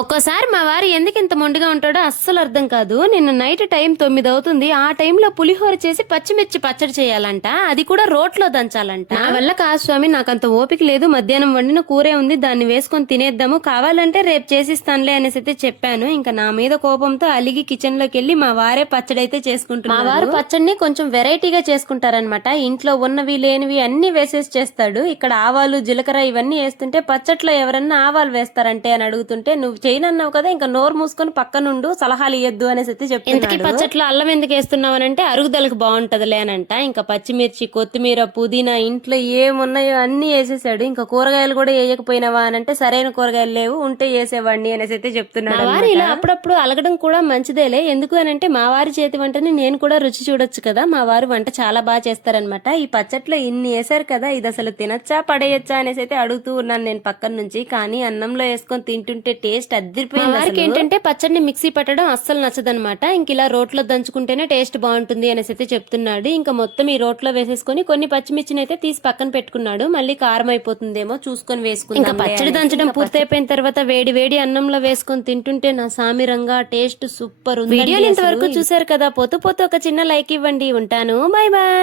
ఒక్కోసారి మా వారు ఎందుకు ఇంత మొండిగా ఉంటాడో అస్సలు అర్థం కాదు. నిన్న నైట్ టైం తొమ్మిది అవుతుంది. ఆ టైంలో పులిహోర చేసి పచ్చిమిర్చి పచ్చడి చేయాలంట. అది కూడా రోట్లో దంచాలంట. నా వల్ల కాదు స్వామి నాకంత ఓపిక లేదు. మధ్యాహ్నం వండిన కూరే ఉంది. దాన్ని వేసుకొని తినేద్దాము. కావాలంటే రేపు చేసిస్తానులే అనేసి అయితే చెప్పాను. ఇంకా నా మీద కోపంతో అలిగి కిచెన్లోకి వెళ్ళి మా వారే పచ్చడి అయితే చేసుకుంటున్నారు. మా వారు పచ్చడిని కొంచెం వెరైటీగా చేసుకుంటారనమాట ఇంట్లో ఉన్నవి లేనివి అన్ని వేసేసి చేస్తాడు. ఇక్కడ ఆవాలు జీలకర్ర ఇవన్నీ వేస్తుంటే పచ్చట్లో ఎవరన్నా ఆవాలు వేస్తారంటే అని అడుగుతుంటే నువ్వు చేయనన్నావు కదా ఇంకా నోరు మూసుకొని పక్కనుండు సలహాలు ఇయ్యద్దు అనేసి అయితే చెప్తున్నాడు. పచ్చట్లో అల్లం ఎందుకు వేస్తున్నావు అని అంటే అరుగుదలకు బాగుంటదిలే అని అంట ఇంకా పచ్చిమిర్చి కొత్తిమీర పుదీనా ఇంట్లో ఏమున్నాయో అన్ని వేసేసాడు. ఇంకా కూరగాయలు కూడా వేయకపోయినావా అని అంటే సరైన కూరగాయలు లేవు ఉంటే వేసేవాడిని అనేసి అయితే చెప్తున్నాడు వారు ఇలా అప్పుడప్పుడు అలగడం కూడా మంచిదేలే. ఎందుకు అని అంటే మా వారి చేతి వంటని నేను కూడా రుచి చూడొచ్చు కదా. మా వారు వంట చాలా బాగా చేస్తారనమాట ఈ పచ్చట్లో ఇన్ని వేసారు కదా ఇది అసలు తినచ్చా పడేయచ్చా అనేసి అయితే అడుగుతూ ఉన్నాను నేను పక్కన నుంచి. కానీ అన్నంలో వేసుకొని తింటుంటే టేస్ట్ అద్దరిపోయింది వారికి ఏంటంటే పచ్చడిని మిక్సీ పట్టడం అస్సలు నచ్చదనమాట ఇంక ఇలా రోట్లో దంచుకుంటేనే టేస్ట్ బాగుంటుంది అనేసి అయితే చెప్తున్నాడు. ఇంకా మొత్తం ఈ రోట్లో వేసేసుకొని కొన్ని పచ్చిమిర్చిని అయితే తీసి పక్కన పెట్టుకున్నాడు. మళ్ళీ కారం అయిపోతుందేమో చూసుకొని వేసుకుని ఇంకా పచ్చడి దంచడం పూర్తయిపోయిన తర్వాత వేడి వేడి అన్నంలో వేసుకొని తింటుంటే నా సామిరంగా టేస్ట్ సూపర్ ఉంది వీడియోని ఇంతవరకు చూసారు కదా? పోతూ పోతూ ఒక చిన్న లైక్ ఇవ్వండి. ఉంటాను. Bye bye